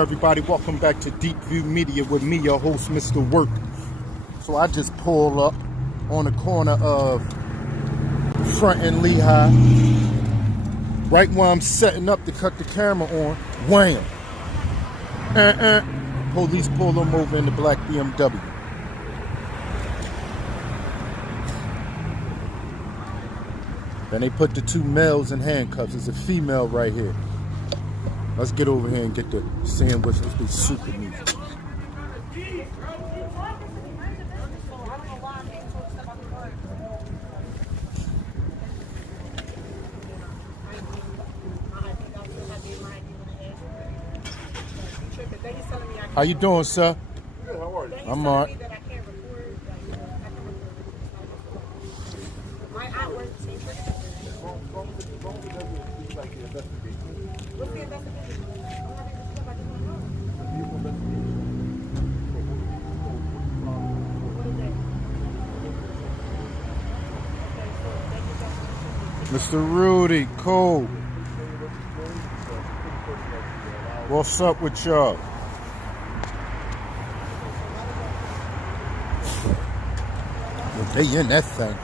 Everybody, welcome back to Deep View Media with me, your host, Mr. Work. So I just pull up on the corner of Front and Lehigh, right where I'm setting up to cut the camera on. Wham! Police pull them over in the black BMW. Then they put the two males in handcuffs. There's a female right here. Let's get over here and get the sandwich. Let's be super neat. How you doing, sir? Good, how are you? I'm all right. Mr. Rudy, Cole. What's up with y'all? They in that thing.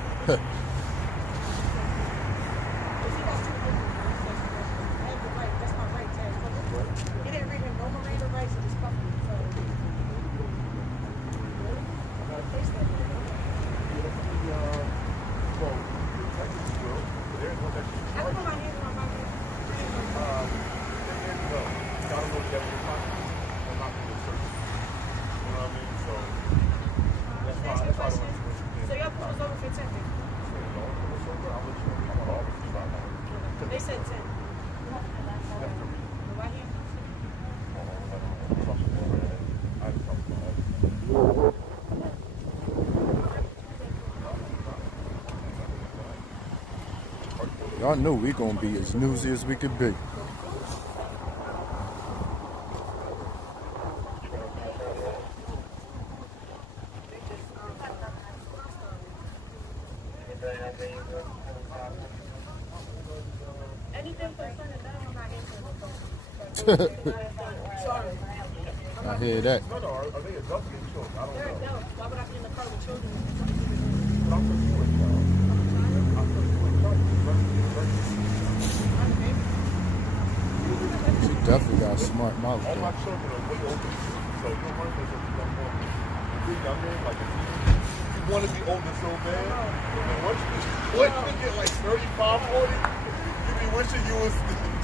They said 10. Y'all know we gonna be as newsy as we could be. I hear that. She definitely got a smart mouth. All my children are way older. So you know one thing you want to be older so bad. Once you get like 35, 40, you be wishing you was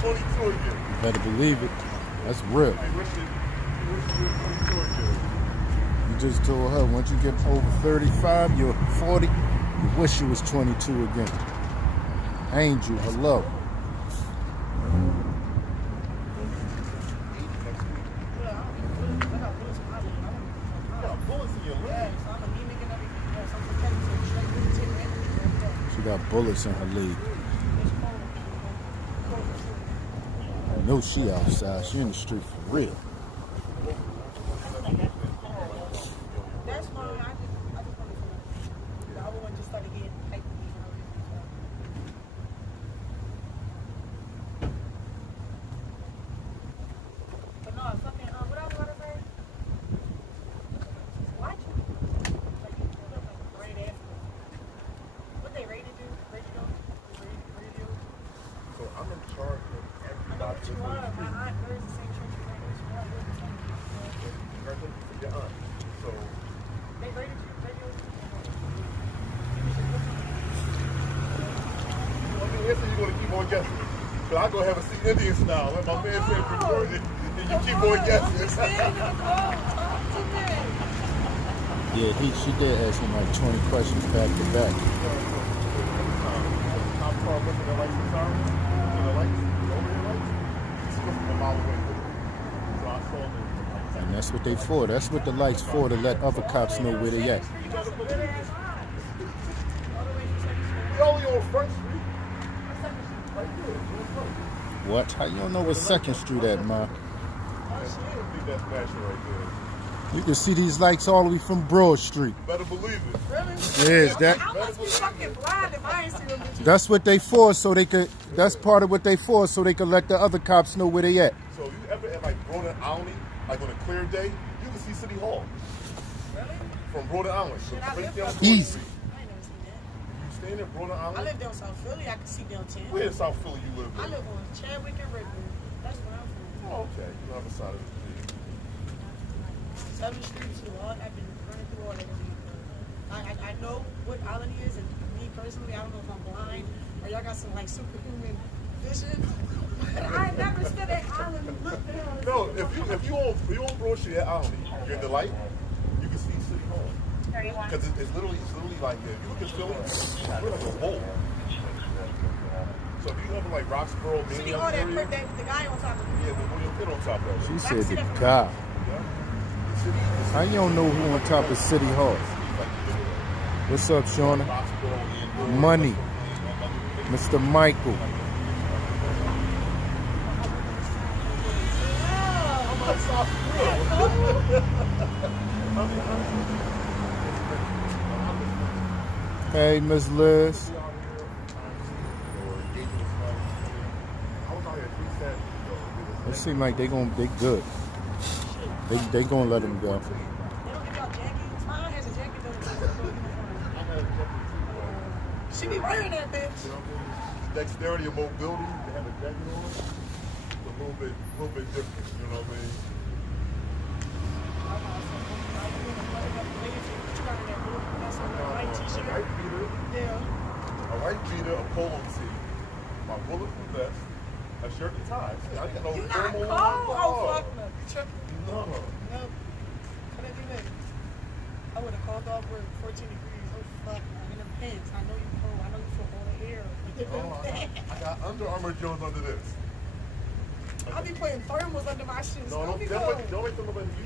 22 again. You better believe it. That's real. You wish you was 22 again. You just told her once you get over 35, you're 40, you wish you was 22 again. Angel, hello. She got bullets in her leg. I know she outside. She in the street for real. That's fine. I just want to the other one just started getting hyped. But no, fucking what else about her? Watch it. Like you pulled up like right after. What they rated you? Radio. So I'm in charge of every doctor. My aunt wears the same shirt you wear. Your aunt. So they rated you. You're going to keep on guessing. So I go have a see Indian style. Like my man said, record it, and you keep on guessing. Yeah, she did ask him like 20 questions back to back. And that's what they for. That's what the lights for, to let other cops know where they at. We only on Front Street. What? How you don't know what 2nd Street at, Ma? You can see these lights all the way from Broad Street. Better believe it. Yeah, is that? I must be fucking blind if I ain't see them. That's what they for, so they could. That's part of what they for, so they could let the other cops know where they at. So you ever like Rhode Island, like on a clear day, you can see City Hall. Really? From Rhode Island. So Shit, I straight lived down up Broad Easy. Street. I ain't never seen that. You staying in Rhode Island? I live down South Philly. I can see downtown. Where in South Philly you live? I live on Chadwick and Redwood. That's where I'm from. Oh, okay. You know, other side of the street. 7th Street too. I've been running through all that. I know what island is, and me personally, I don't know if I'm blind or y'all got some like superhuman vision. But I ain't never stood at island and looked down. No, if you on Broad Street at Island, you're in the light, you can see City Hall. Because it's literally like if you look at Philly, we're like a bowl. So if you have like Roxborough, City Hall, the guy on top of it. yeah, the William Pitt on top of it. She said the guy. How you don't know who on top of City Hall? What's up, Shauna? Money. Mr. Michael. Hey, Miss Liz. It seems like they good. They gonna let him go. They don't give y'all jackets. My aunt has a jacket though. She be wearing that bitch. Dexterity of mobility, they have a jacket on. It's a little bit different, you know what I mean? White beater, Yeah. a white beater, a polo tee, my bulletproof vest, a shirt and tie. I got no You not thermal cold? on. Oh, fuck no. You tripping? No. No. Couldn't do that. I would have called off work 14 degrees. Oh, fuck. I'm in the pants. I know you cold. I know you feel all the air. I got Under Armour Jones under this. I'll be putting thermals under my shoes. No, don't make them like you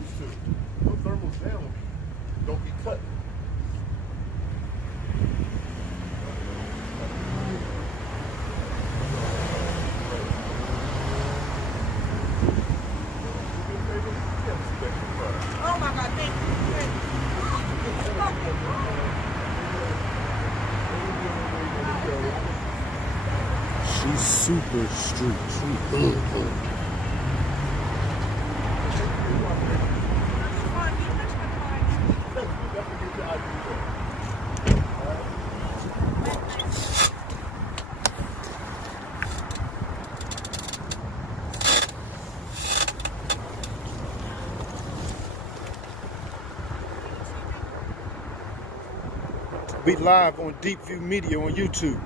used to. No thermals down. Don't be cut. Oh my God, thank you. She's super street. Be live on Deep View Media on YouTube.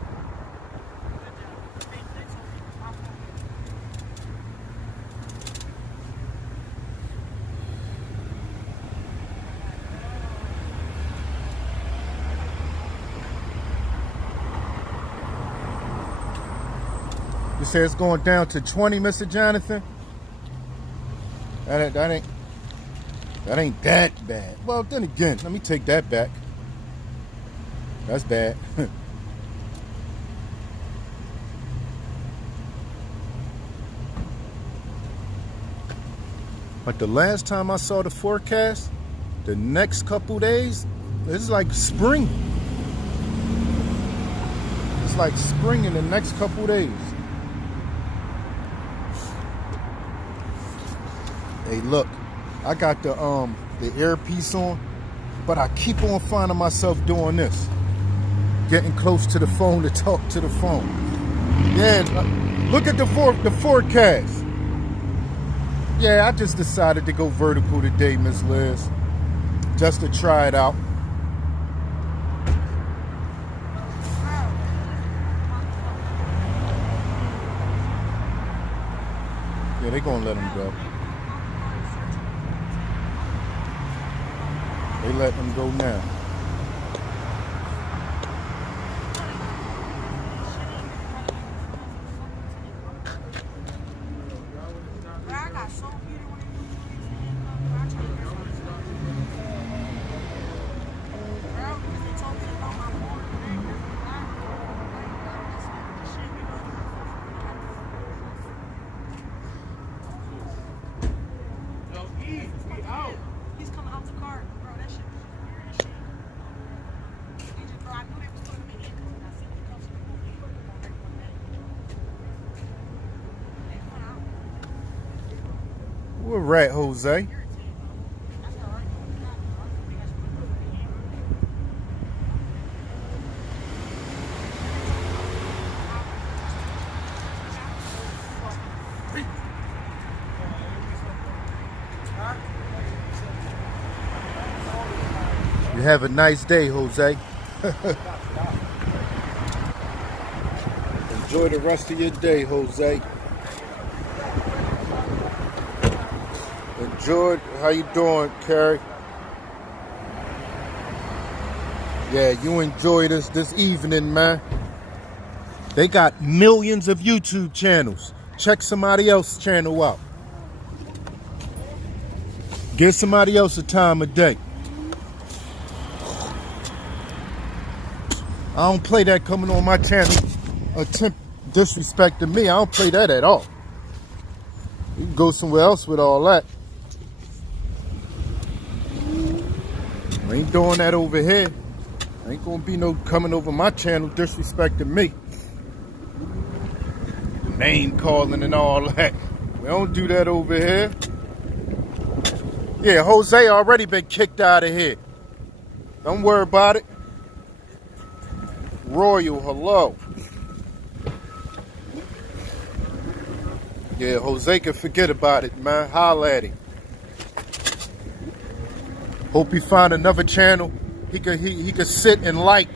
You say it's going down to 20, Mr. Jonathan? That ain't that bad. Well, then again, let me take that back. That's bad. But the last time I saw the forecast, the next couple days, it's like spring. It's like spring in the next couple days. Hey, look, I got the earpiece on, but I keep on finding myself doing this. Getting close to the phone to talk to the phone. Yeah, look at the forecast. Yeah, I just decided to go vertical today, Miss Liz. Just to try it out. Yeah, they're gonna let him go. They letting him go now. You a rat, Jose. You have a nice day, Jose. Enjoy the rest of your day, Jose. Enjoy. How you doing, Carrie? Yeah, you enjoy this evening, man. They got millions of YouTube channels. Check somebody else's channel out. Give somebody else a time of day. I don't play that coming on my channel. Attempt disrespecting me. I don't play that at all. You can go somewhere else with all that. I ain't doing that over here. Ain't gonna be no coming over my channel disrespecting me. Name calling and all that. We don't do that over here. Yeah, Jose already been kicked out of here. Don't worry about it. Royal, hello. Yeah, Jose can forget about it, man. Holla at him. Hope he find another channel he could sit and like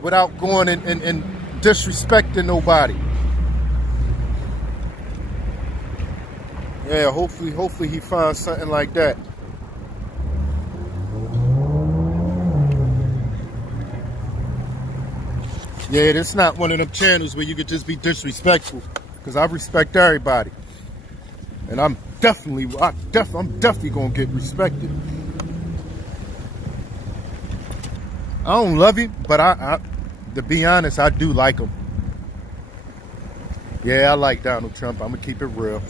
without going and disrespecting nobody. Yeah, hopefully he finds something like that. Yeah, it's not one of them channels where you could just be disrespectful, because I respect everybody, and I'm definitely gonna get respected. I don't love him, but I to be honest, I do like him. Yeah, I like Donald Trump. I'm gonna keep it real.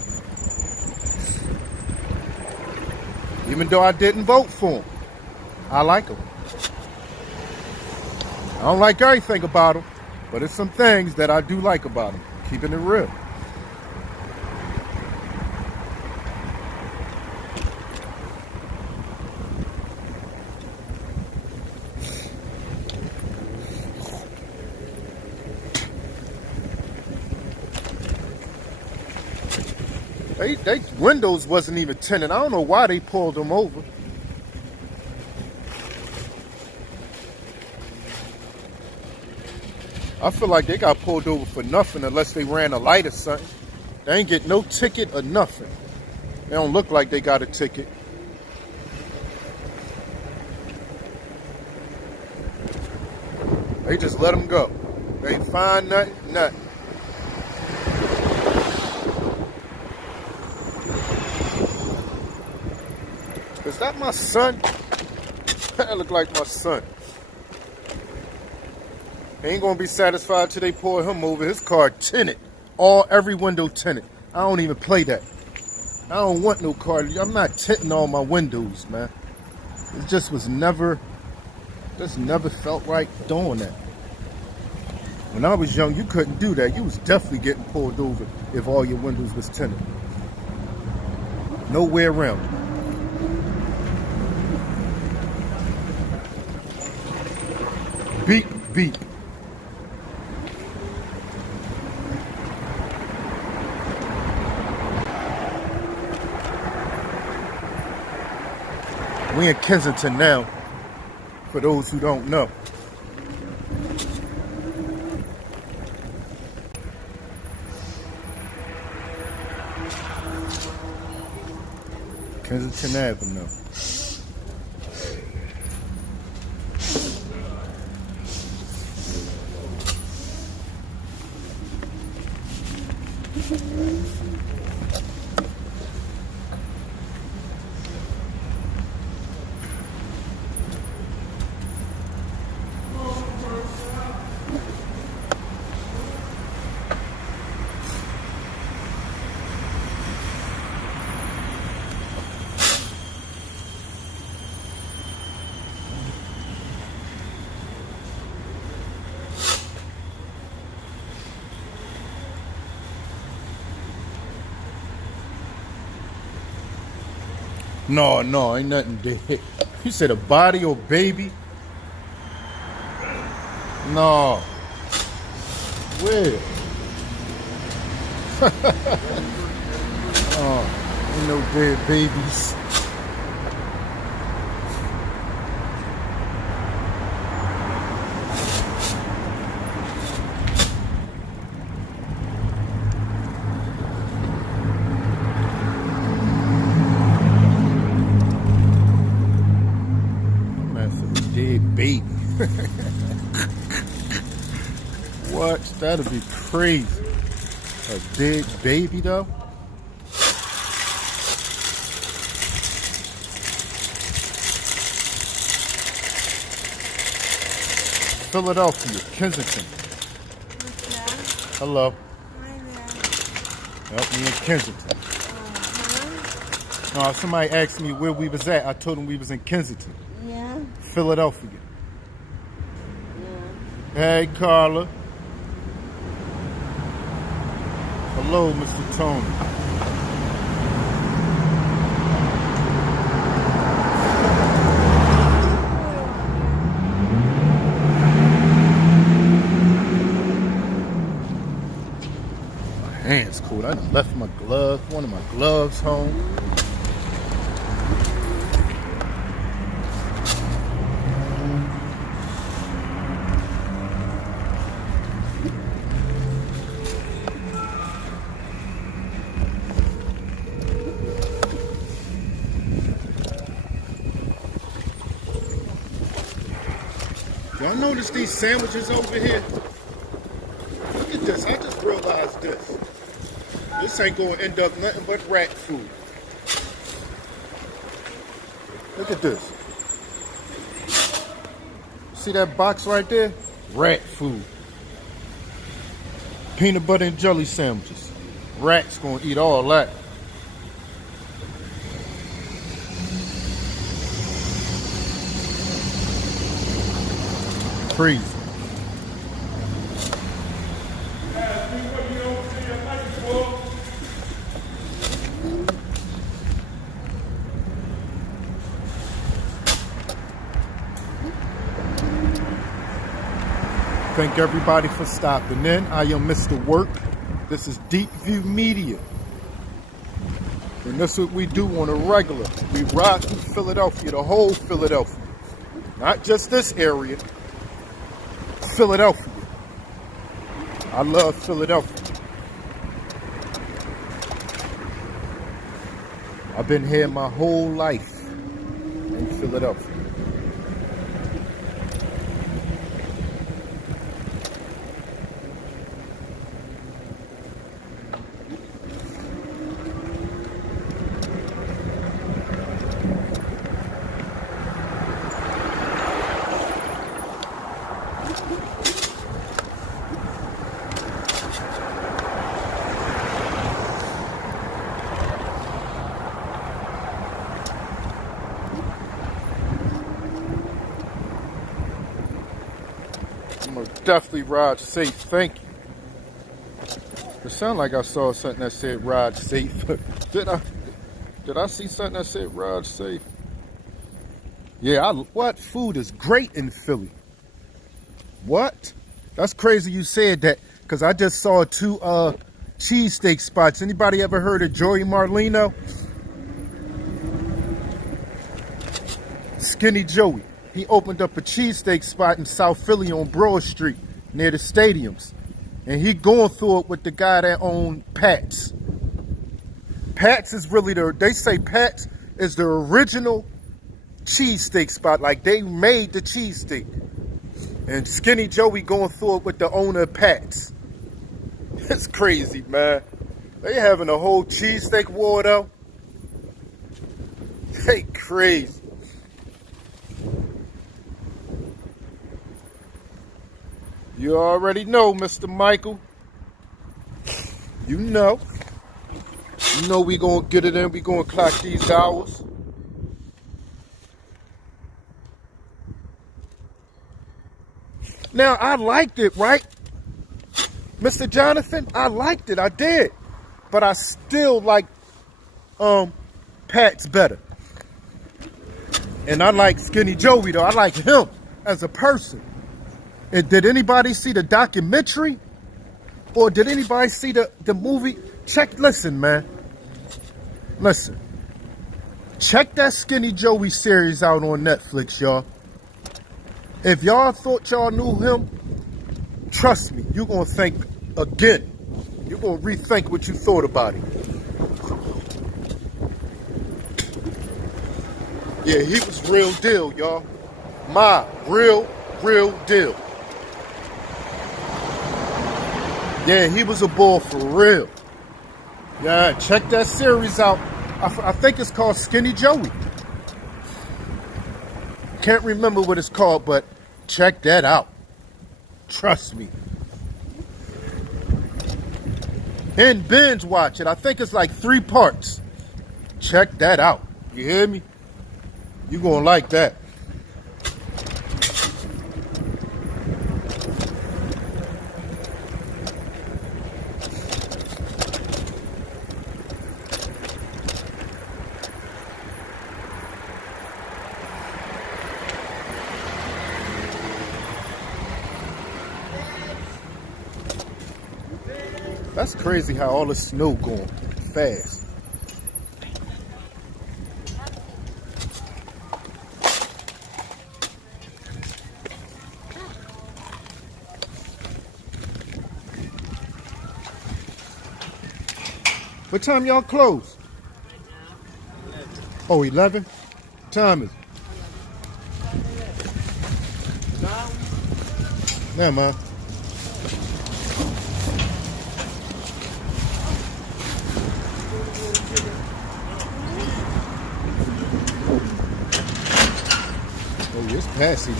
Even though I didn't vote for him, I like him. I don't like everything about him, but there's some things that I do like about him. Keeping it real. They windows wasn't even tinted. I don't know why they pulled them over. I feel like they got pulled over for nothing unless they ran a light or something. They ain't get no ticket or nothing. They don't look like they got a ticket. They just let them go. They ain't find nothing. Is that my son? That look like my son. He ain't gonna be satisfied till they pull him over. His car tinted. Every window tinted. I don't even play that. I don't want no car. I'm not tinting all my windows, man. It just never felt right doing that. When I was young, you couldn't do that. You was definitely getting pulled over if all your windows was tinted. No way around it. Beep, beep. We in Kensington now, for those who don't know. Kensington Avenue. No, ain't nothing dead. You said a body or baby? No. Where? Oh, ain't no dead babies. Dead baby. What? That'd be crazy. A dead baby though? Philadelphia, Kensington. Hello. Hi there. Yep, me in Kensington. No, somebody asked me where we was at. I told them we was in Kensington. Yeah. Philadelphia. Yeah. Hey, Carla. Hello, Mr. Tony. My hand's cold. I done left my glove, one of my gloves home. Y'all notice these sandwiches over here? Look at this. I just realized this. This ain't gonna end up nothing but rat food. Look at this. See that box right there? Rat food. Peanut butter and jelly sandwiches. Rats gonna eat all that. Crazy. Thank everybody for stopping in. I am Mr. Work. This is Deep View Media. And that's what we do on a regular. We ride through Philadelphia, the whole Philadelphia. Not just this area. Philadelphia. I love Philadelphia. I've been here my whole life in Philadelphia. I'm gonna definitely ride safe. Thank you. It sounded like I saw something that said ride safe. Did I see something that said ride safe? Yeah, what food is great in Philly? What? That's crazy you said that, because I just saw 2 cheesesteak spots. Anybody ever heard of Joey Marlino? Skinny Joey. He opened up a cheesesteak spot in South Philly on Broad Street near the stadiums. And he going through it with the guy that owned Pat's. Pat's is really they say Pat's is the original cheesesteak spot. Like, they made the cheesesteak. And Skinny Joey going through it with the owner of Pat's. It's crazy, man. They having a whole cheesesteak war, though. They crazy. You already know, Mr. Michael. You know. You know we gonna get it in. We gonna clock these hours. Now, I liked it, right? Mr. Jonathan, I liked it. I did. But I still like Pat's better. And I like Skinny Joey though. I like him as a person. And did anybody see the documentary? Or did anybody see the movie? Listen, man. Listen. Check that Skinny Joey series out on Netflix, y'all. If y'all thought y'all knew him, trust me, you're going to think again. You're going to rethink what you thought about him. Yeah, he was real deal, y'all. My real deal. Yeah, he was a bull for real. Yeah, check that series out. I think it's called Skinny Joey. Can't remember what it's called, but check that out. Trust me. And binge watch it. I think it's like 3 parts. Check that out. You hear me? You're gonna like that. That's crazy how all the snow going fast. What time y'all close? Oh, 11? What time is it? Never mind. Oh, it's past 11.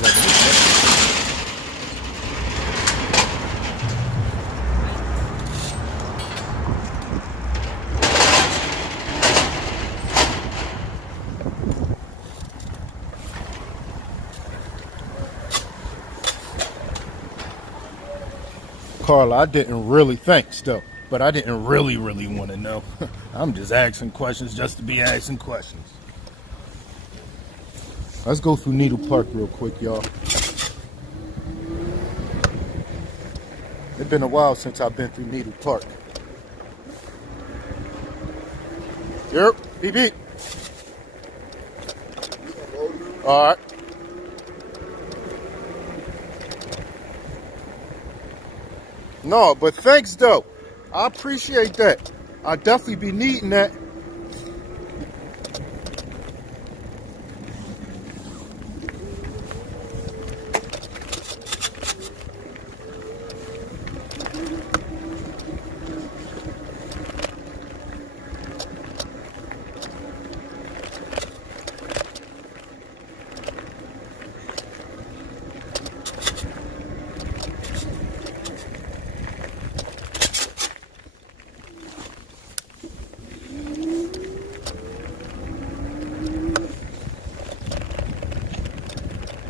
Carla, I didn't really think so, but I didn't really want to know. I'm just asking questions just to be asking questions. Let's go through Needle Park real quick, y'all. It's been a while since I've been through Needle Park. Yep, beep beep. All right. No, but thanks though. I appreciate that. I'll definitely be needing that.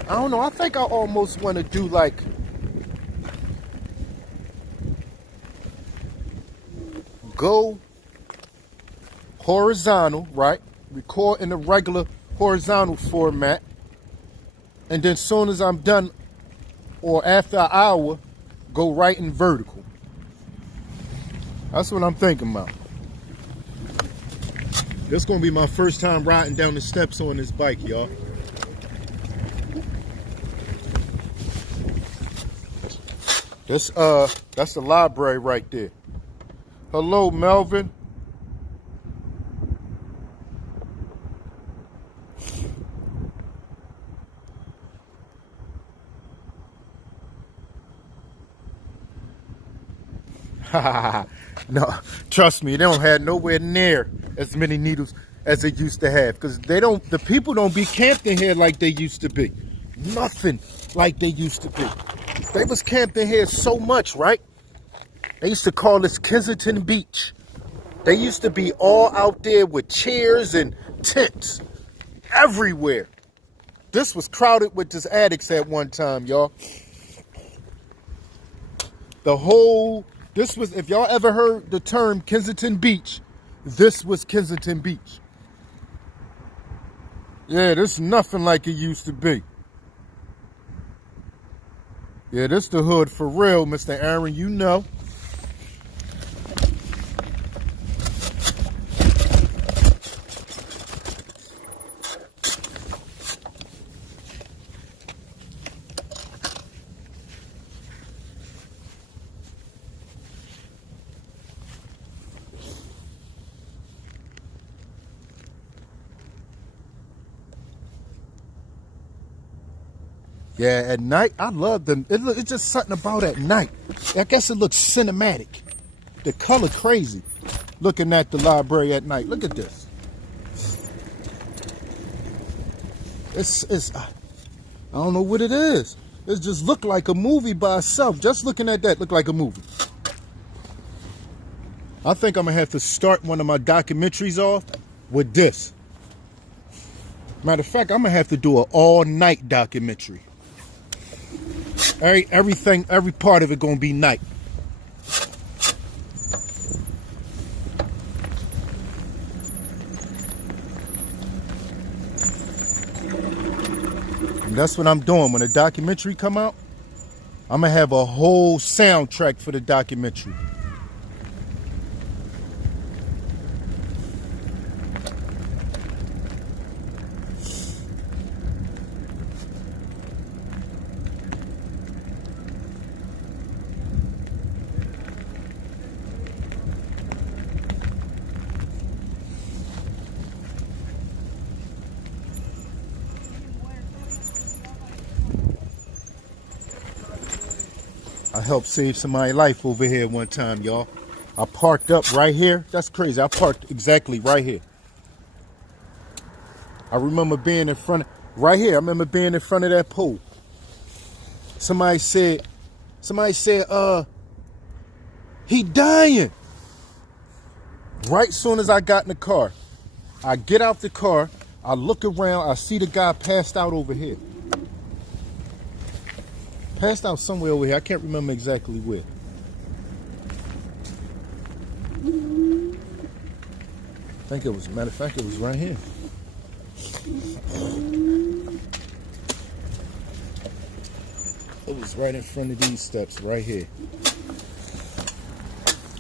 I don't know. I think I almost want to do like go horizontal, right? Record in the regular horizontal format. And then as soon as I'm done or after an hour, go right in vertical. That's what I'm thinking about. This is going to be my first time riding down the steps on this bike, y'all. That's the library right there. Hello, Melvin. No, trust me, they don't have nowhere near as many needles as they used to have, because the people don't be camped in here like they used to be. Nothing like they used to be. They was camped in here so much, right? They used to call this Kensington Beach. They used to be all out there with chairs and tents everywhere. This was crowded with just addicts at one time, y'all. This was, if y'all ever heard the term Kensington Beach, this was Kensington Beach. Yeah, this is nothing like it used to be. Yeah, this the hood for real, Mr. Aaron, you know. Yeah, at night, I love them. It's just something about at night. I guess it looks cinematic. The color crazy. Looking at the library at night. Look at this. I don't know what it is. It just looked like a movie by itself. Just looking at that looked like a movie. I think I'm going to have to start one of my documentaries off with this. Matter of fact, I'm going to have to do an all-night documentary. Everything, every part of it gonna be night. And that's what I'm doing. When the documentary come out, I'm gonna have a whole soundtrack for the documentary. I helped save somebody's life over here one time, y'all. I parked up right here. That's crazy. I parked exactly right here. I remember being in front of, right here. I remember being in front of that pole. Somebody said, he dying. Right soon as I got in the car, I get out the car, I look around, I see the guy passed out over here. Passed out somewhere over here. I can't remember exactly where. I think it was, matter of fact, it was right here. It was right in front of these steps, right here.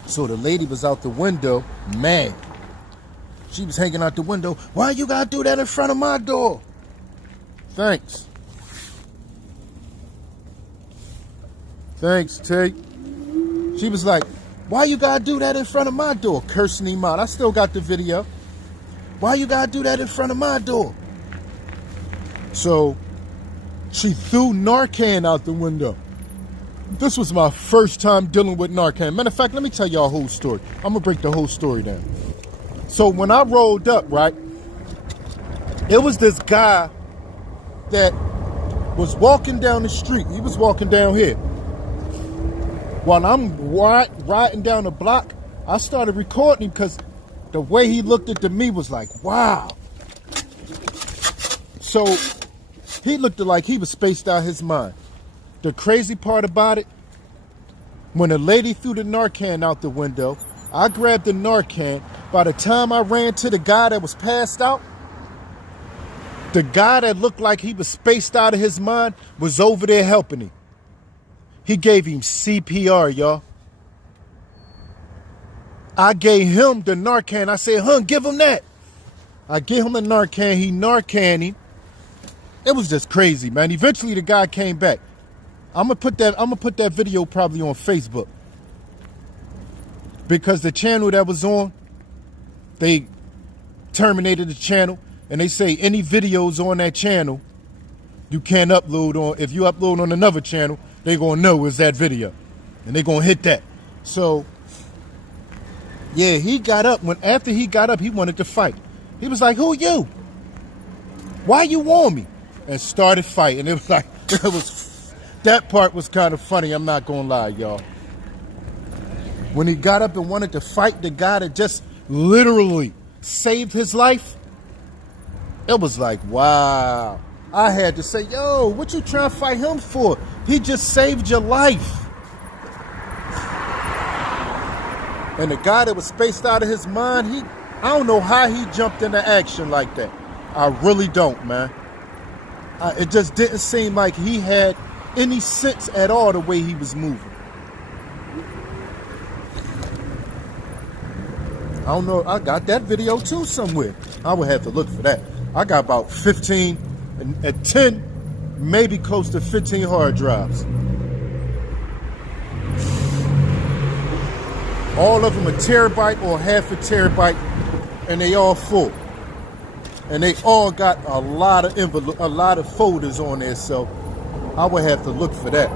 So the lady was out the window, mad. She was hanging out the window. Why you gotta do that in front of my door? Thanks. Thanks, Tate. She was like, why you gotta do that in front of my door? Cursing him out. I still got the video. Why you gotta do that in front of my door? So she threw Narcan out the window. This was my first time dealing with Narcan. Matter of fact, let me tell y'all a whole story. I'm gonna break the whole story down. So when I rolled up, right, it was this guy that was walking down the street. He was walking down here. While I'm riding down the block, I started recording him because the way he looked at me was like, wow. So he looked like he was spaced out his mind. The crazy part about it, when the lady threw the Narcan out the window, I grabbed the Narcan. By the time I ran to the guy that was passed out, the guy that looked like he was spaced out of his mind was over there helping him. He gave him CPR, y'all. I gave him the Narcan. I said, give him that. I gave him the Narcan. He Narcaned him. It was just crazy, man. Eventually the guy came back. I'm gonna put that video probably on Facebook. Because the channel that was on, they terminated the channel, and they say any videos on that channel you can't upload on. If you upload on another channel, they're gonna know it's that video, and they're gonna hit that. So yeah, he got up. After he got up, he wanted to fight. He was like, who you? Why you want me? And started fighting. It was like, that part was kind of funny, I'm not gonna lie, y'all. When he got up and wanted to fight the guy that just literally saved his life, it was like, wow. I had to say, yo, what you trying to fight him for? He just saved your life. And the guy that was spaced out of his mind, I don't know how he jumped into action like that. I really don't, man. It just didn't seem like he had any sense at all the way he was moving. I don't know. I got that video too somewhere. I would have to look for that. I got about 15 and 10, maybe close to 15 hard drives. All of them a terabyte or half a terabyte, and they all full. And they all got a lot of folders on there, so I would have to look for that.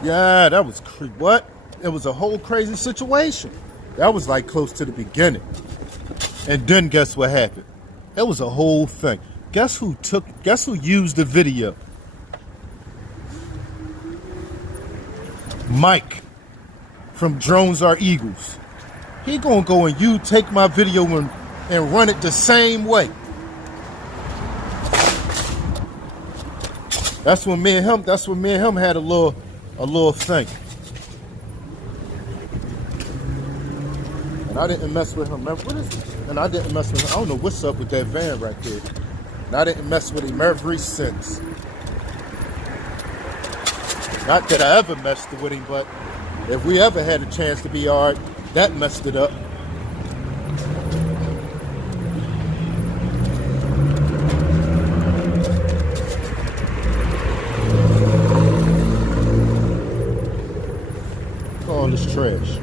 Yeah, that was what? It was a whole crazy situation. That was like close to the beginning. And then guess what happened? It was a whole thing. Guess who used the video? Mike from Drones Are Eagles. He gonna go and you take my video and run it the same way. That's when me and him had a little thing. And I didn't mess with him. Remember, what is it? And I didn't mess with him. I don't know what's up with that van right there. And I didn't mess with him ever since. Not that I ever messed with him, but if we ever had a chance to be all right, that messed it up. All this trash.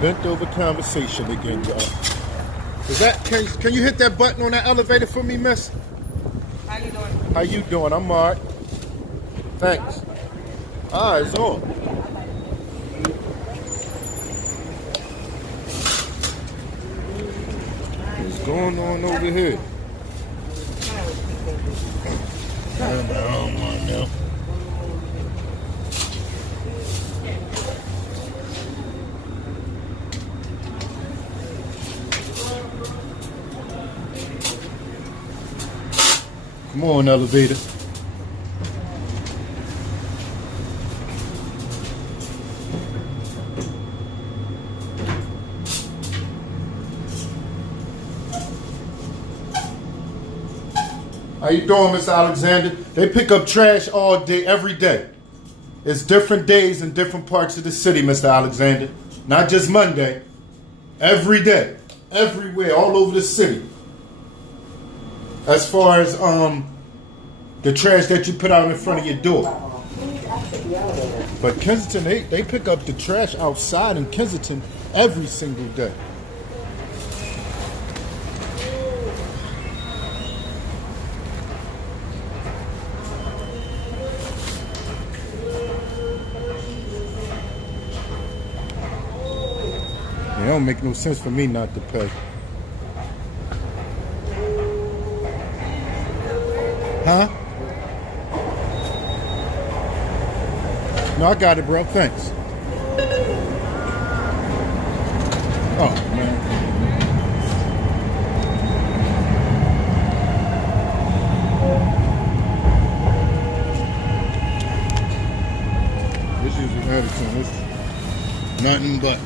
Bent over conversation again, y'all. Is that can you hit that button on that elevator for me, miss? How you doing? How you doing? I'm all right. Thanks. Ah, it's on. What's going on over here? I don't want to know. Come on, elevator. How you doing, Miss Alexander? They pick up trash all day, every day. It's different days in different parts of the city, Mr. Alexander. Not just Monday. Every day. Everywhere, all over the city. As far as the trash that you put out in front of your door. But Kensington, they pick up the trash outside in Kensington every single day. It don't make no sense for me not to pay. Huh? No, I got it, bro. Thanks. Oh, man. This is an attitude. It's nothing but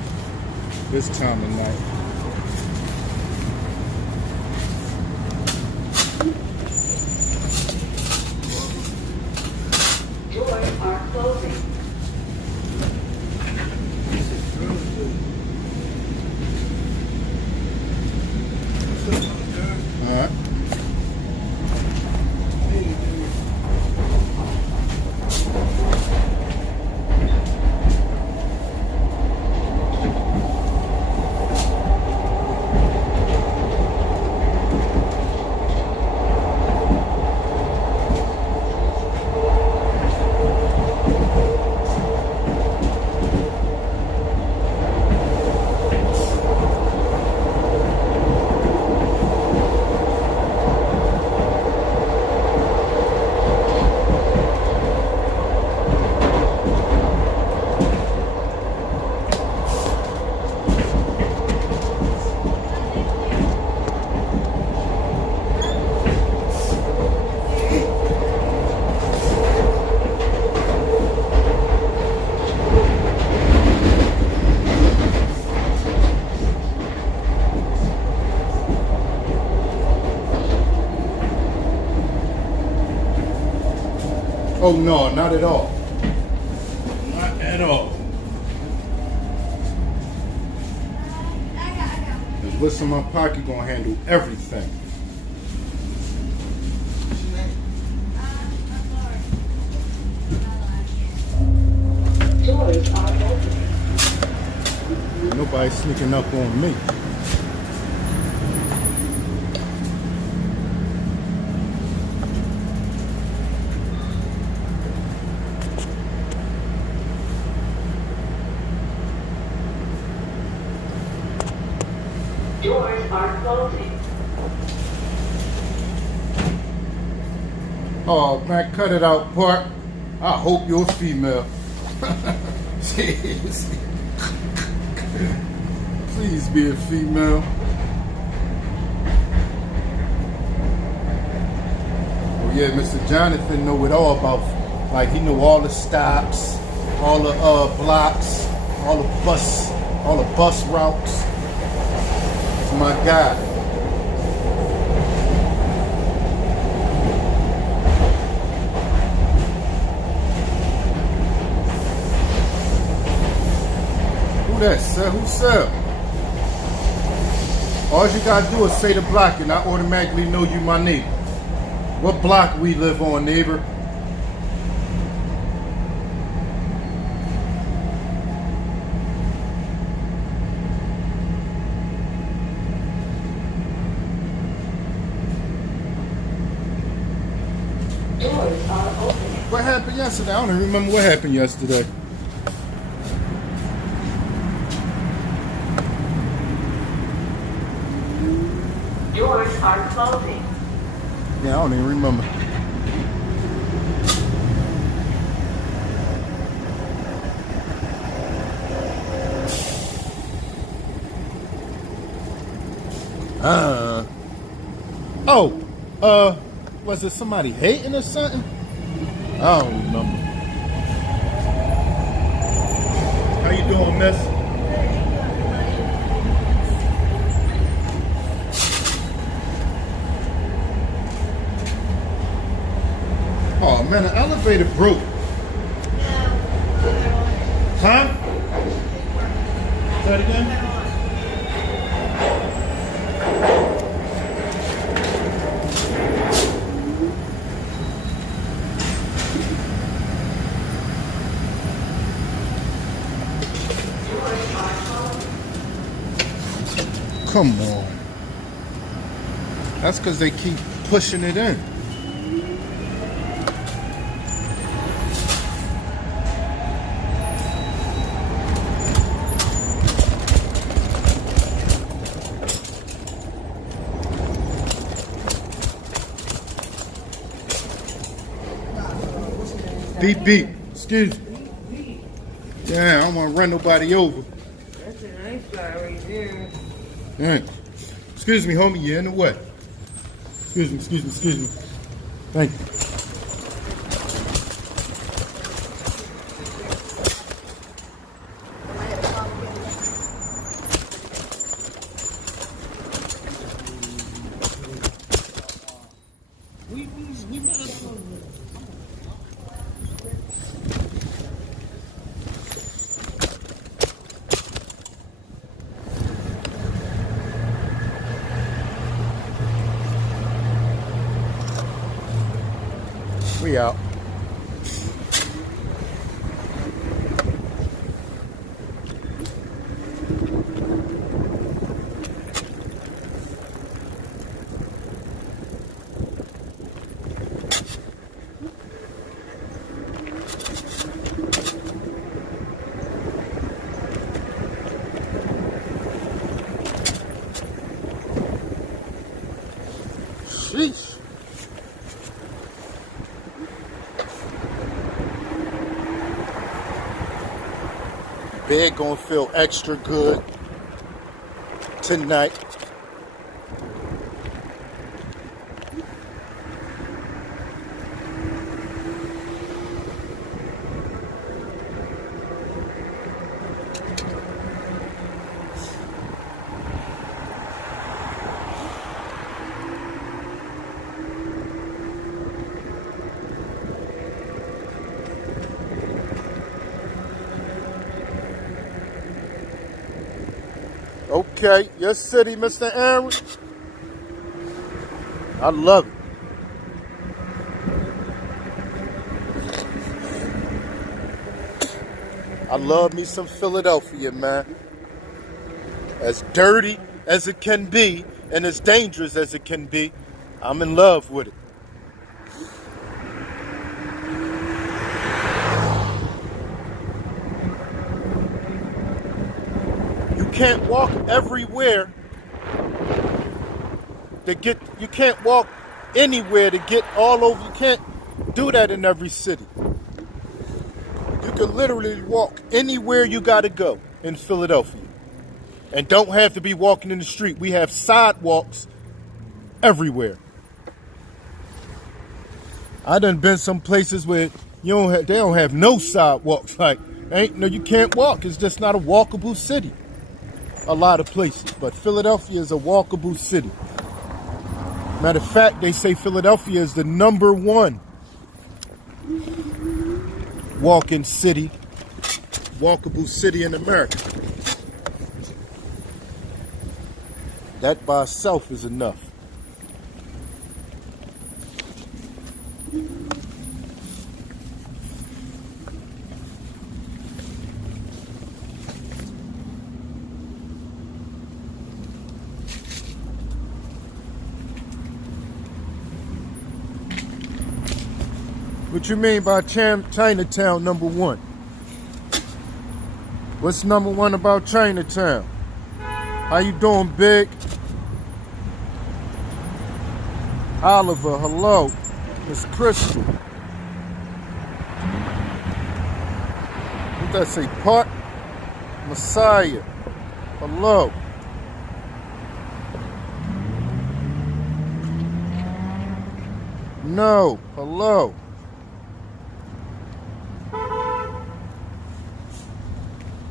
this time of night. Doors are closing. All right. Oh no, not at all. Not at all. Cause what's in my pocket gonna handle everything. Doors are open. Nobody's sneaking up on me. Doors are closing. Oh man, cut it out, Park. I hope you're female. Please be a female. Oh yeah, Mr. Jonathan know it all about, like he know all the stops, all the blocks, all the bus routes. It's my guy. Who that, sir? Who, sir? All you gotta do is say the block and I automatically know you my neighbor. What block we live on, neighbor? Doors are open. What happened yesterday? I don't even remember what happened yesterday. Doors are closing. Yeah, I don't even remember. Was it somebody hating or something? I don't remember. How you doing, miss? Oh man, the elevator broke. Huh? Say it again? Come on. That's because they keep pushing it in. Beep, beep. Excuse me. Yeah, I don't want to run nobody over. That's a nice guy right there. All right. Excuse me, homie. You're in the way. Excuse me. Thank you. We out. Sheesh. Bed gonna feel extra good tonight. Okay, your city, Mr. Aaron. I love it. I love me some Philadelphia, man. As dirty as it can be and as dangerous as it can be, I'm in love with it. You can't walk everywhere you can't walk anywhere to get all over. You can't do that in every city. You can literally walk anywhere you gotta go in Philadelphia. And don't have to be walking in the street. We have sidewalks everywhere. I done been some places where they don't have no sidewalks. Like, you can't walk. It's just not a walkable city. A lot of places, but Philadelphia is a walkable city. Matter of fact, they say Philadelphia is the #1 walkable city in America. That by itself is enough. What you mean by Chinatown #1? What's #1 about Chinatown? How you doing, Big? Oliver, hello. Miss Crystal. What that say? Part? Messiah. Hello. No. Hello.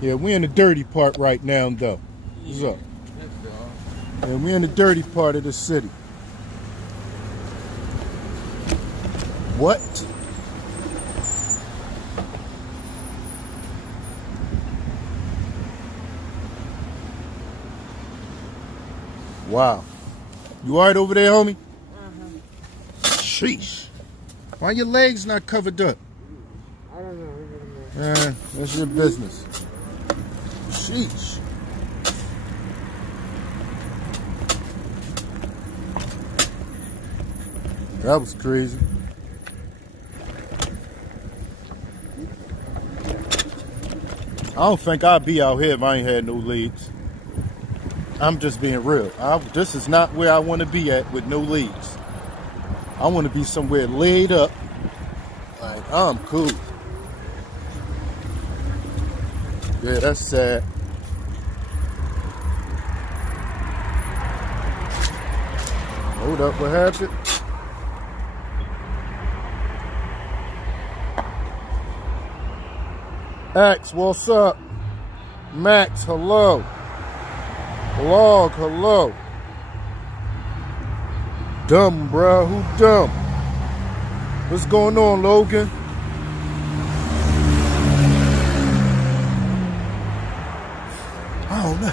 Yeah, we're in the dirty part right now, though. What's up? Yeah, we're in the dirty part of the city. What? Wow. You all right over there, homie? Sheesh. Why your legs not covered up? I don't know. That's your business. Sheesh. That was crazy. I don't think I'd be out here if I ain't had no legs. I'm just being real. This is not where I want to be at with no legs. I want to be somewhere laid up. Like, I'm cool. Yeah, that's sad. Hold up, what happened? X, what's up? Max, hello. Log, hello. Dumb, bro. Who dumb? What's going on, Logan? I don't know.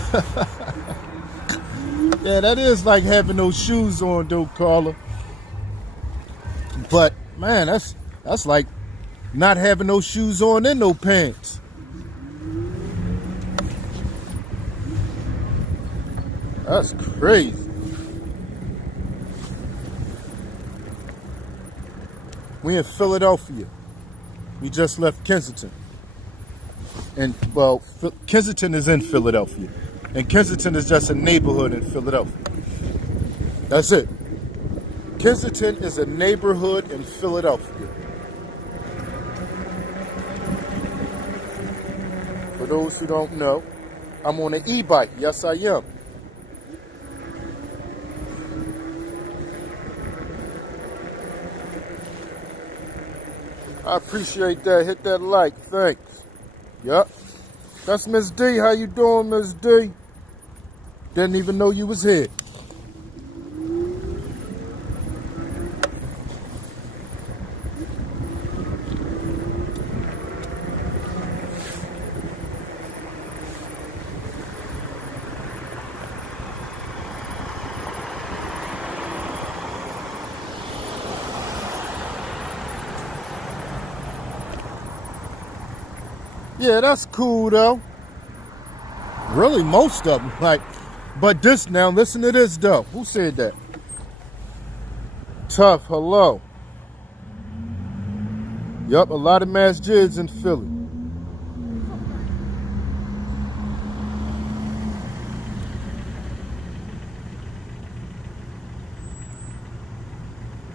Yeah, that is like having those shoes on, though, Carla. But man, that's like not having no shoes on and no pants. That's crazy. We in Philadelphia. We just left Kensington. And, well, Kensington is in Philadelphia. And Kensington is just a neighborhood in Philadelphia. That's it. Kensington is a neighborhood in Philadelphia. For those who don't know, I'm on an e-bike. Yes, I am. I appreciate that. Hit that like. Thanks. Yup. That's Miss D. How you doing, Miss D? Didn't even know you was here. Yeah, that's cool though. Really, most of them. Like, but this now, listen to this though. Who said that? Tough, hello. Yup, a lot of masjids in Philly.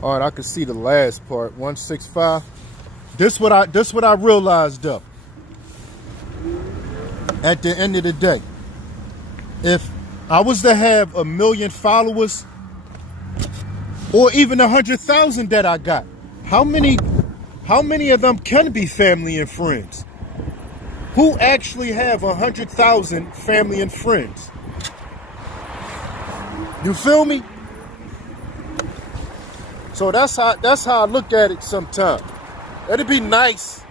All right, I can see the last part. 165. This what I realized though. At the end of the day, if I was to have 1 million followers, or even 100,000 that I got, how many of them can be family and friends? Who actually have 100,000 family and friends? You feel me? So that's how I look at it sometimes. It'd be nice.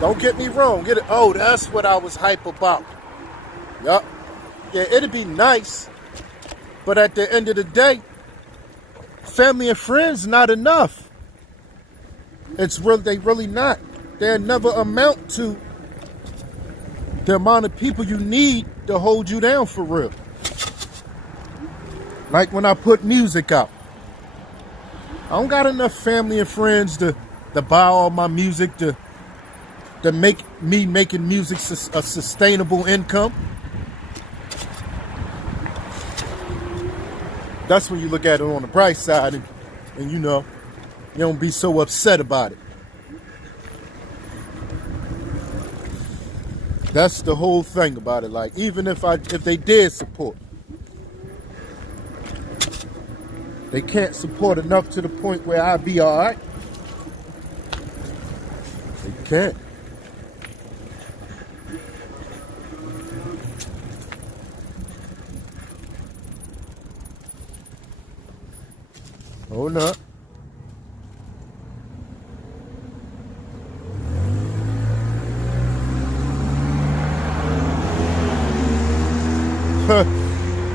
Don't get me wrong. Oh, that's what I was hype about. Yup. Yeah, it'd be nice. But at the end of the day, family and friends not enough. They really not. They'll never amount to the amount of people you need to hold you down for real. Like when I put music out. I don't got enough family and friends to buy all my music, to make me making music a sustainable income. That's when you look at it on the bright side and you know, you don't be so upset about it. That's the whole thing about it. Like, even if they did support, they can't support enough to the point where I'd be all right. They can't. Hold up.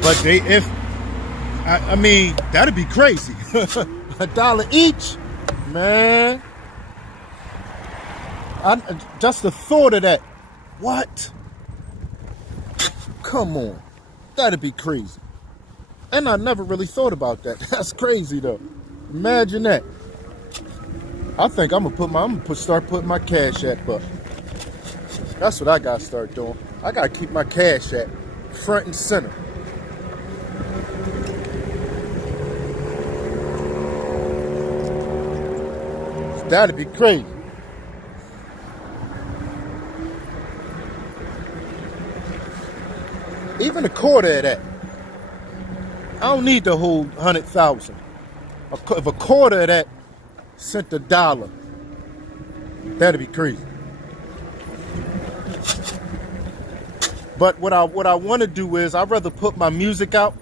But I mean, that'd be crazy. $1 each, man. Just the thought of that. What? Come on. That'd be crazy. And I never really thought about that. That's crazy though. Imagine that. I think I'm gonna start putting my Cash App up. That's what I gotta start doing. I gotta keep my Cash App front and center. That'd be crazy. Even a quarter of that. I don't need the whole 100,000. If a quarter of that sent $1, that'd be crazy. But what I want to do is I'd rather put my music out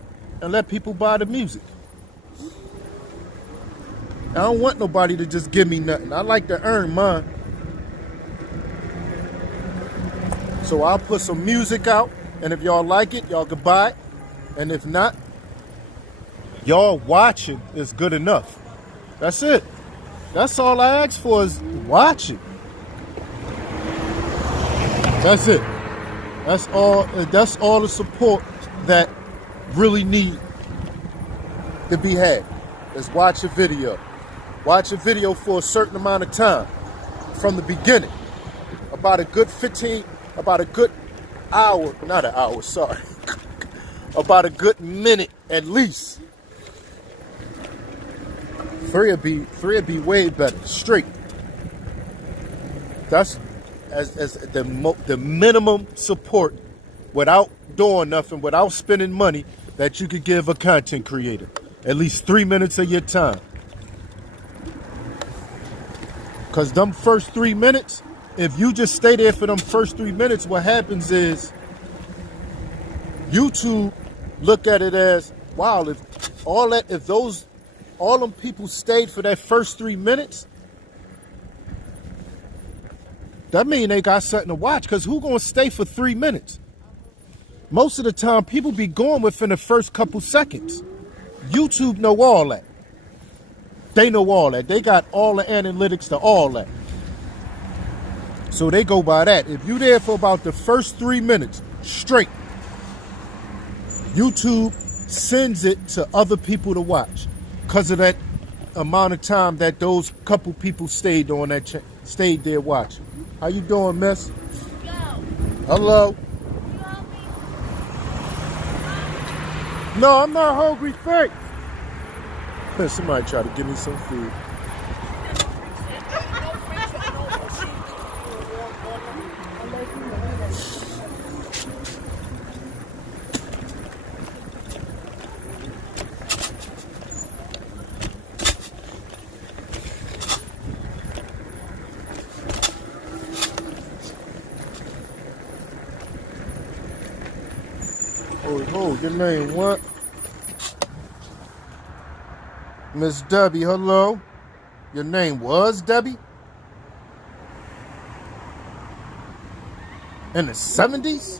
and let people buy the music. I don't want nobody to just give me nothing. I like to earn mine. So I'll put some music out, and if y'all like it, y'all can buy it. And if not, y'all watching is good enough. That's it. That's all I ask for is watching. That's it. That's all the support that really need to be had is watch a video. Watch a video for a certain amount of time from the beginning. About a good hour, not an hour, sorry. About a good minute at least. Three would be way better, straight. That's as the minimum support without doing nothing, without spending money that you could give a content creator. At least 3 minutes of your time. Because them first 3 minutes, if you just stay there for them first 3 minutes, what happens is YouTube look at it as, wow, if all them people stayed for that first 3 minutes, that means they got something to watch, because who gonna stay for 3 minutes? Most of the time, people be going within the first couple seconds. YouTube know all that. They know all that. They got all the analytics to all that. So they go by that. If you're there for about the first 3 minutes straight, YouTube sends it to other people to watch because of that amount of time that those couple people stayed on that stayed there watching. How you doing, miss? Yo. Hello. You hungry? No, I'm not hungry, thanks. Somebody try to give me some food. Oh, your name what? Miss Debbie, hello. Your name was Debbie? In the 70s?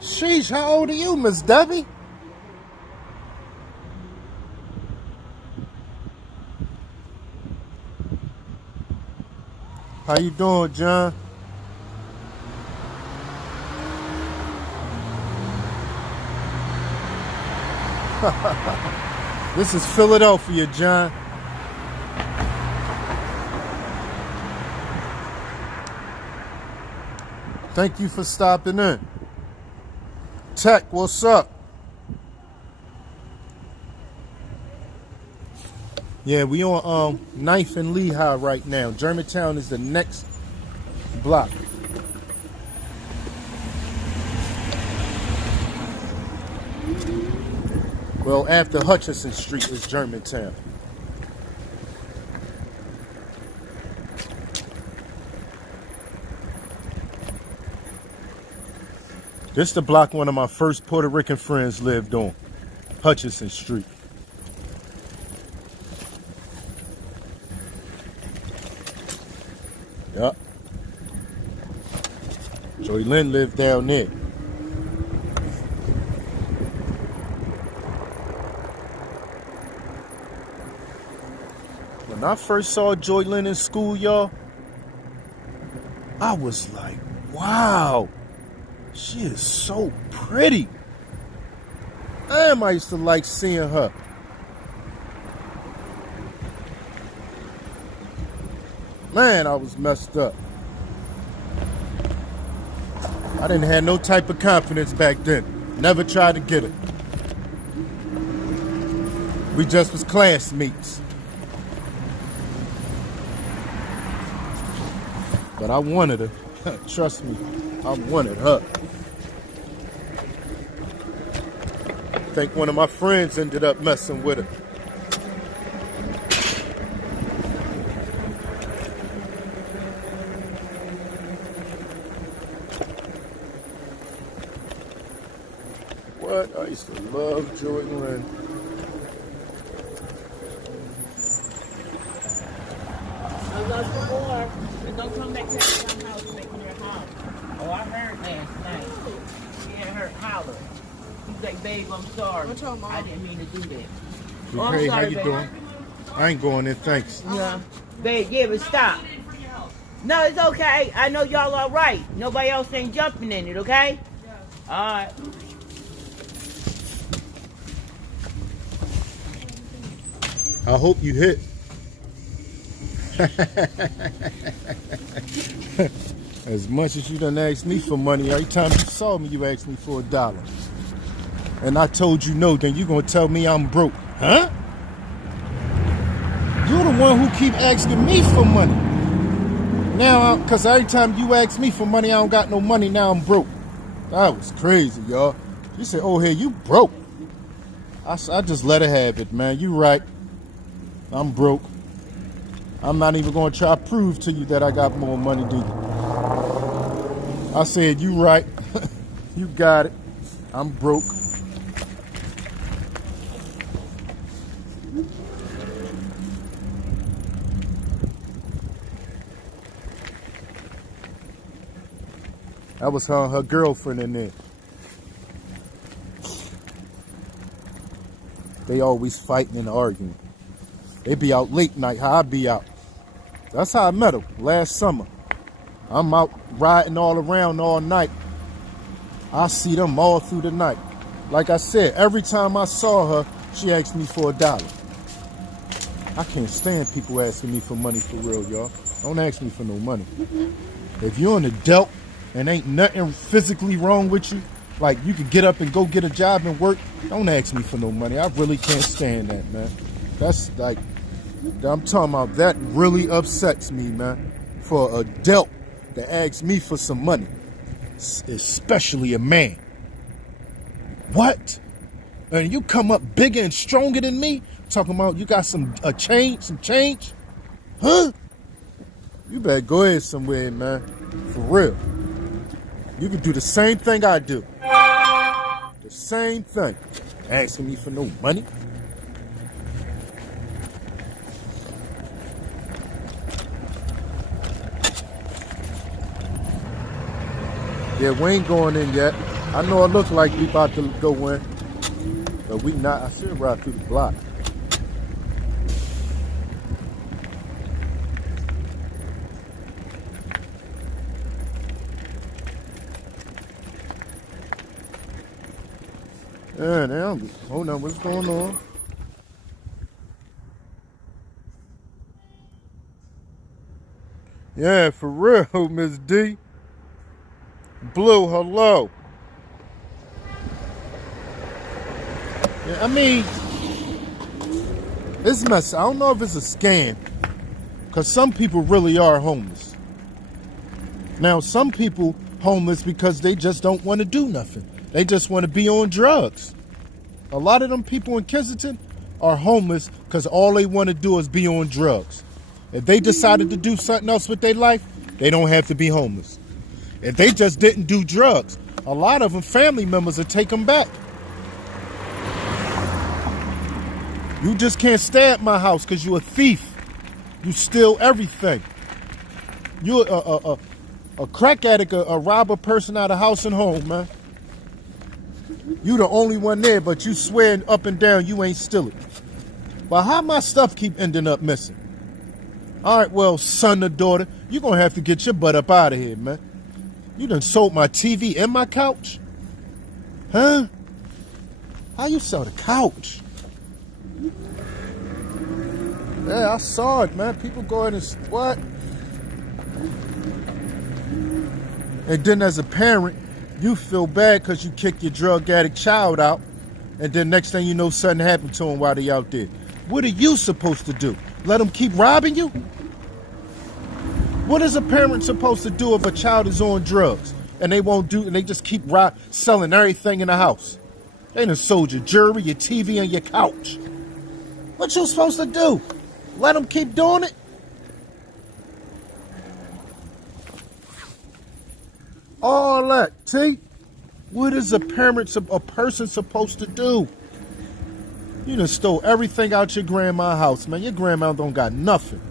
Sheesh, how old are you, Miss Debbie? How you doing, John? This is Philadelphia, John. Thank you for stopping in. Tech, what's up? Yeah, we on 9th and Lehigh right now. Germantown is the next block. Well, after Hutchinson Street is Germantown. This is the block one of my first Puerto Rican friends lived on. Hutchinson Street. Yup. Joey Lynn lived down there. When I first saw Joy Lynn in school, y'all, I was like, wow, she is so pretty. Damn, I used to like seeing her. Man, I was messed up. I didn't have no type of confidence back then. Never tried to get it. We just was classmates. But I wanted her. Trust me, I wanted her. I think one of my friends ended up messing with her. What? I used to love Joy Lynn. I love you more. But don't come back to my house making your house. Oh, I heard last night. Yeah, I heard holler. He's like, babe, I'm sorry. What's wrong, Mom? I didn't mean to do that. Hey, I'm how sorry, you babe. doing? I ain't going in, thanks. Yeah. Babe, yeah, but stop. No, it's okay. I know y'all all right. Nobody else ain't jumping in it, okay? Yeah. All right. I hope you hit. As much as you done asked me for money, every time you saw me, you asked me for $1. And I told you no, then you gonna tell me I'm broke. Huh? You're the one who keep asking me for money. Now, because every time you ask me for money, I don't got no money, now I'm broke. That was crazy, y'all. You said, oh, hey, you broke. I just let her have it, man. You right. I'm broke. I'm not even going to try to prove to you that I got more money than you. I said, you right. You got it. I'm broke. That was her and her girlfriend in there. They always fighting and arguing. They be out late night, how I be out. That's how I met her last summer. I'm out riding all around all night. I see them all through the night. Like I said, every time I saw her, she asked me for $1. I can't stand people asking me for money for real, y'all. Don't ask me for no money. If you're an adult and ain't nothing physically wrong with you, like you could get up and go get a job and work, don't ask me for no money. I really can't stand that, man. That's like, I'm talking about, that really upsets me, man. For an adult to ask me for some money, especially a man. What? And you come up bigger and stronger than me, talking about you got some change? Huh? You better go ahead somewhere, man. For real. You can do the same thing I do. The same thing. Asking me for no money. Yeah, we ain't going in yet. I know it looks like we about to go in, but we not. I should ride through the block. Yeah, now, hold on, what's going on? Yeah, for real, Miss D. Blue, hello. Yeah, I mean, it's messy. I don't know if it's a scam, because some people really are homeless. Now, some people homeless because they just don't want to do nothing. They just want to be on drugs. A lot of them people in Kensington are homeless because all they want to do is be on drugs. If they decided to do something else with their life, they don't have to be homeless. If they just didn't do drugs, a lot of them family members will take them back. You just can't stay at my house because you're a thief. You steal everything. You're a crack addict, a robber person out of house and home, man. You the only one there, but you swearing up and down you ain't stealing. But how my stuff keep ending up missing? All right, well, son or daughter, you're going to have to get your butt up out of here, man. You done sold my TV and my couch? Huh? How you sell the couch? Yeah, I saw it, man. People go in and, what? And then as a parent, you feel bad because you kick your drug addict child out, and then next thing you know, something happened to him while they out there. What are you supposed to do? Let them keep robbing you? What is a parent supposed to do if a child is on drugs and they won't do, and they just keep selling everything in the house? They done sold your jewelry, your TV, and your couch. What you supposed to do? Let them keep doing it? All that, see? What is a person supposed to do? You done stole everything out your grandma's house, man. Your grandma don't got nothing.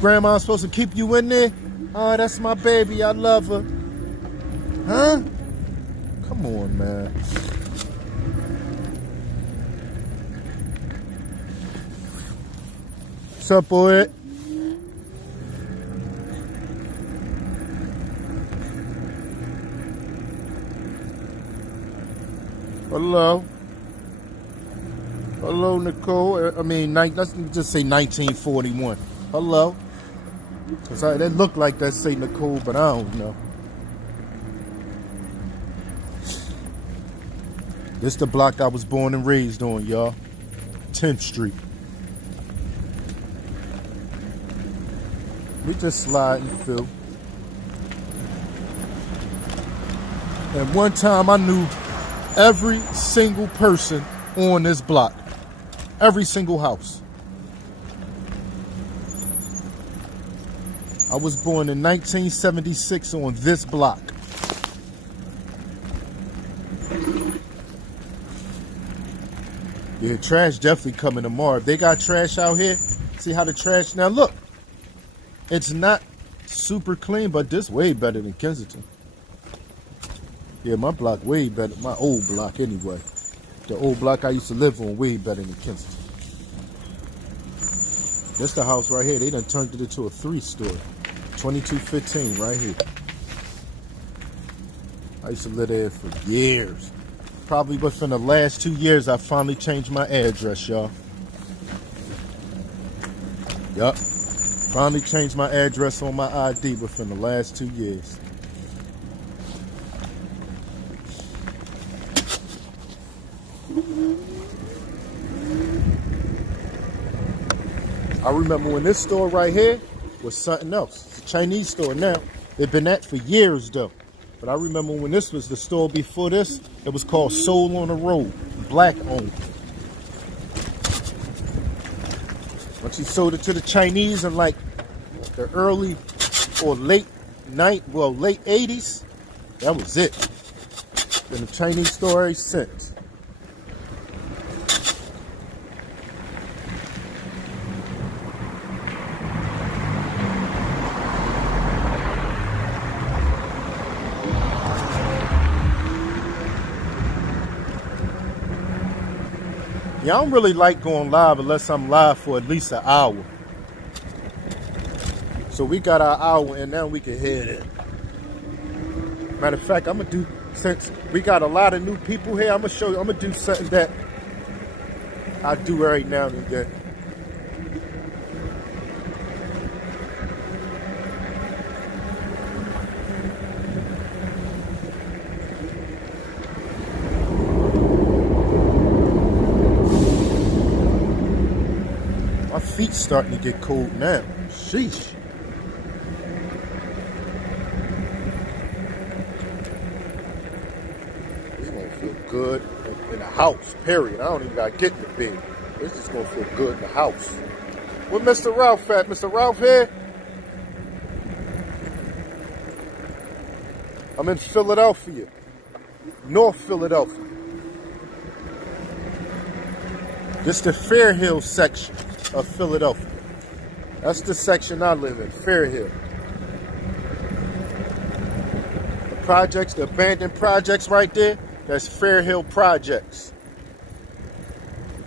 Grandma's supposed to keep you in there? Oh, that's my baby. I love her. Huh? Come on, man. What's up, boy? Hello. Hello, Nicole. I mean, let's just say 1941. Hello. Cause that look like that say Nicole, but I don't know. This the block I was born and raised on, y'all. 10th Street. We just sliding through. And one time I knew every single person on this block. Every single house. I was born in 1976 on this block. Yeah, trash definitely coming tomorrow. If they got trash out here, see how the trash, now look, it's not super clean, but this way better than Kensington. Yeah, my block way better, my old block anyway. The old block I used to live on way better than Kensington. That's the house right here. They done turned it into a 3-story. 2215 right here. I used to live there for years. Probably within the last 2 years, I finally changed my address, y'all. Yup. Finally changed my address on my ID within the last 2 years. I remember when this store right here was something else. It's a Chinese store now. They've been at for years though. But I remember when this was the store before this, it was called Soul on the Road, black owned. Once he sold it to the Chinese in like the early or late 80s, that was it. Been a Chinese store ever since. Yeah, I don't really like going live unless I'm live for at least an hour. So we got our hour and now we can head in. Matter of fact, I'm gonna do, since we got a lot of new people here, I'm gonna do something that I do right now and then. My feet starting to get cold now. Sheesh. It's gonna feel good in the house, period. I don't even gotta get in the bed. It's just gonna feel good in the house. Where Mr. Ralph at? Mr. Ralph here? I'm in Philadelphia. North Philadelphia. This is the Fair Hill section of Philadelphia. That's the section I live in, Fair Hill. The projects, the abandoned projects right there, that's Fair Hill Projects.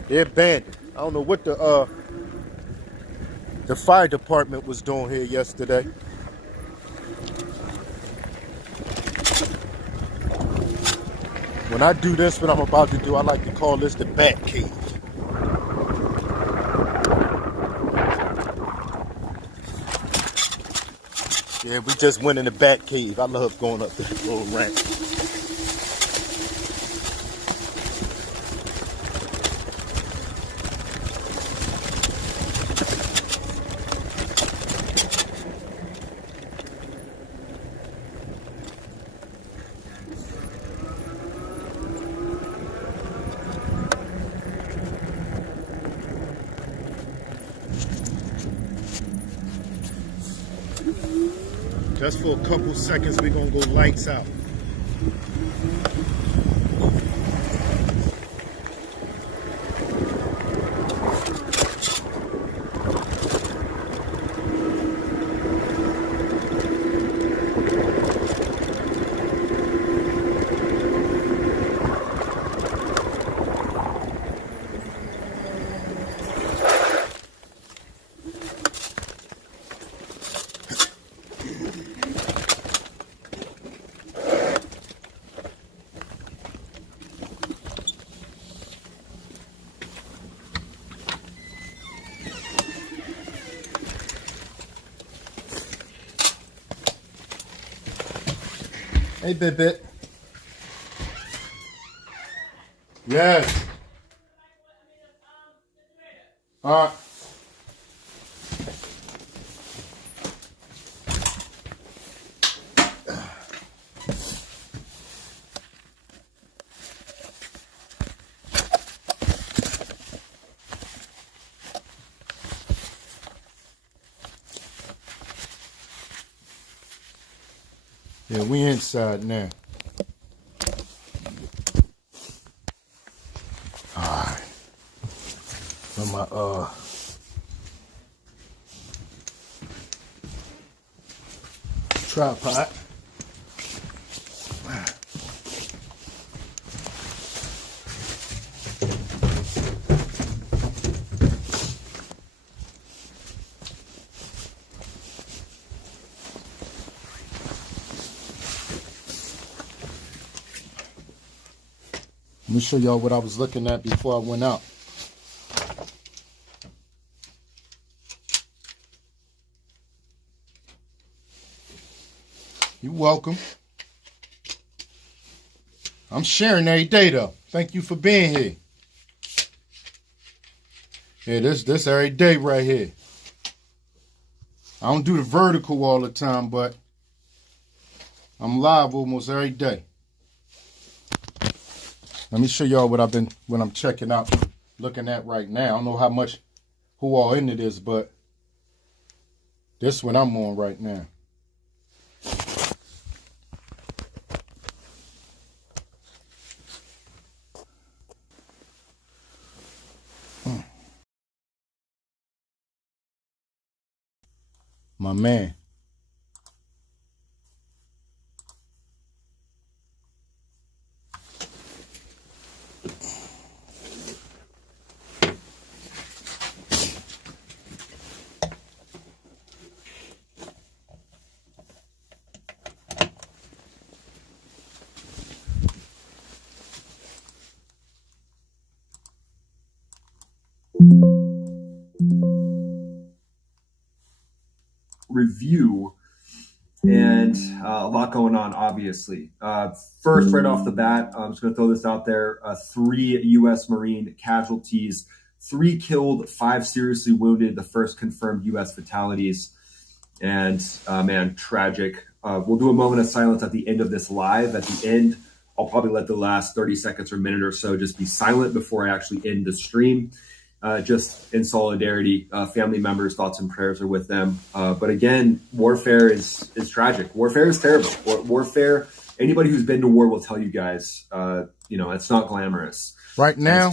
They're abandoned. I don't know what the fire department was doing here yesterday. When I do this, what I'm about to do, I like to call this the Bat Cave. Yeah, we just went in the Bat Cave. I love going up this little ramp. Just for a couple seconds, we're gonna go lights out. Hey, Bit. Yes. All right. Yeah, we inside now. Alright. On my tripod. Let me show y'all what I was looking at before I went out. You're welcome. I'm sharing every day though. Thank you for being here. Yeah, this every day right here. I don't do the vertical all the time, but I'm live almost every day. Let me show y'all what I'm checking out, looking at right now. I don't know how much, who all in it is, but this one I'm on right now. My man. Review, and a lot going on, obviously. First, right off the bat, I'm just going to throw this out there. 3 U.S. Marine casualties, 3 killed, 5 seriously wounded, the first confirmed U.S. fatalities. And, man, tragic. We'll do a moment of silence at the end of this live. At the end, I'll probably let the last 30 seconds or minute or so just be silent before I actually end the stream. Just in solidarity, family members, thoughts and prayers are with them. But again, warfare is tragic. Warfare is terrible. Warfare, anybody who's been to war will tell you guys, it's not glamorous. Right now,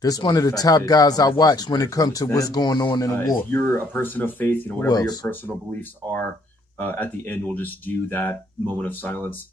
this one of the top guys I watch when it comes to what's going on in the war. If you're a person of faith, whatever your personal beliefs are, at the end, we'll just do that moment of silence.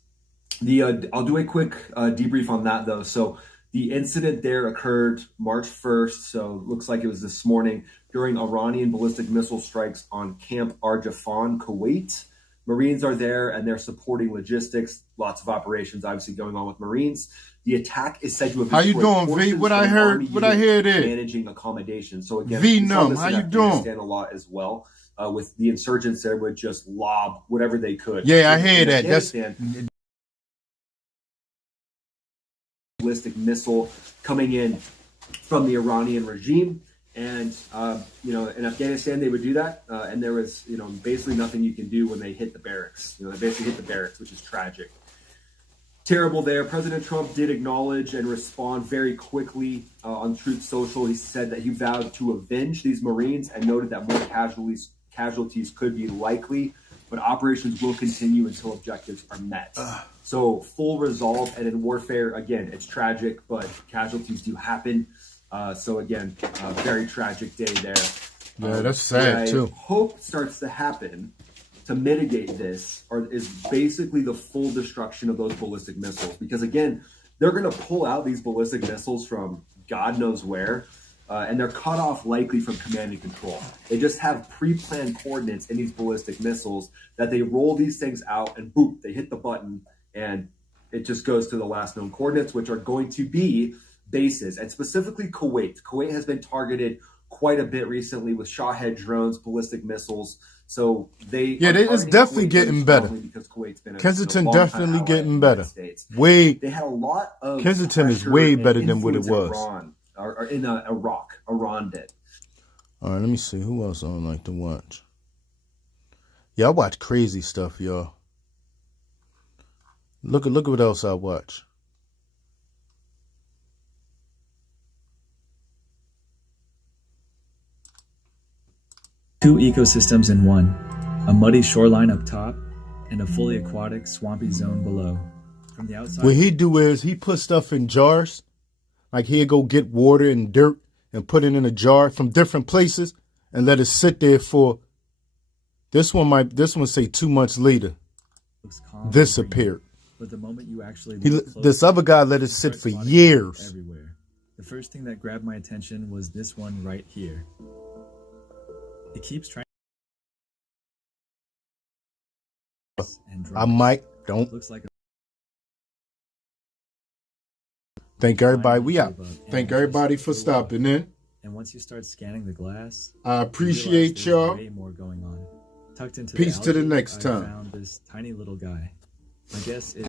I'll do a quick debrief on that, though. So the incident there occurred March 1st, so it looks like it was this morning, during Iranian ballistic missile strikes on Camp Arjafan, Kuwait. Marines are there, and they're supporting logistics. Lots of operations, obviously, going on with Marines. The attack is said to have. How you doing, V? What I hear there. Managing accommodation. So again, V-Num, how you doing? Understand a lot as well. With the insurgents there would just lob whatever they could. Yeah, I hear that. That's ballistic missile coming in from the Iranian regime, and in Afghanistan they would do that, and there was basically nothing you can do when they hit the barracks. They basically hit the barracks, which is tragic. Terrible there. President Trump did acknowledge and respond very quickly on Truth Social. He said that he vowed to avenge these Marines and noted that more casualties could be likely, but operations will continue until objectives are met. So full resolve, and in warfare, again, it's tragic, but casualties do happen. So again, a very tragic day there. Yeah, that's sad too. Hope starts to happen to mitigate this, is basically the full destruction of those ballistic missiles. Because again, they're going to pull out these ballistic missiles from God knows where, and they're cut off likely from command and control. They just have pre-planned coordinates in these ballistic missiles that they roll these things out, and boop, they hit the button, and it just goes to the last known coordinates, which are going to be bases, and specifically Kuwait. Kuwait has been targeted quite a bit recently with Shahhed drones, ballistic missiles. So it's definitely getting better. Because Kuwait's been Kensington definitely getting better. They had a lot of Kensington is way better than what it was. Iran did. All right, let me see who else I would like to watch. Yeah, I watch crazy stuff, y'all. Look at what else I watch. Two ecosystems in one, a muddy shoreline up top and a fully aquatic swampy zone below. From the outside, what he do is he put stuff in jars, like he'd go get water and dirt and put it in a jar from different places and let it sit there for, this one say 2 months later, disappeared. But the moment you actually this other guy let it sit for years. Everywhere. The first thing that grabbed my attention was this one right here. It keeps trying. I might don't. Looks like Thank everybody. Finally We out. gave up. And Thank just everybody for flew off. stopping in. And once you start scanning the glass, I you realize appreciate there's y'all. way more going on. Tucked into Peace the to the algae, next I time. found this tiny little guy. I guess it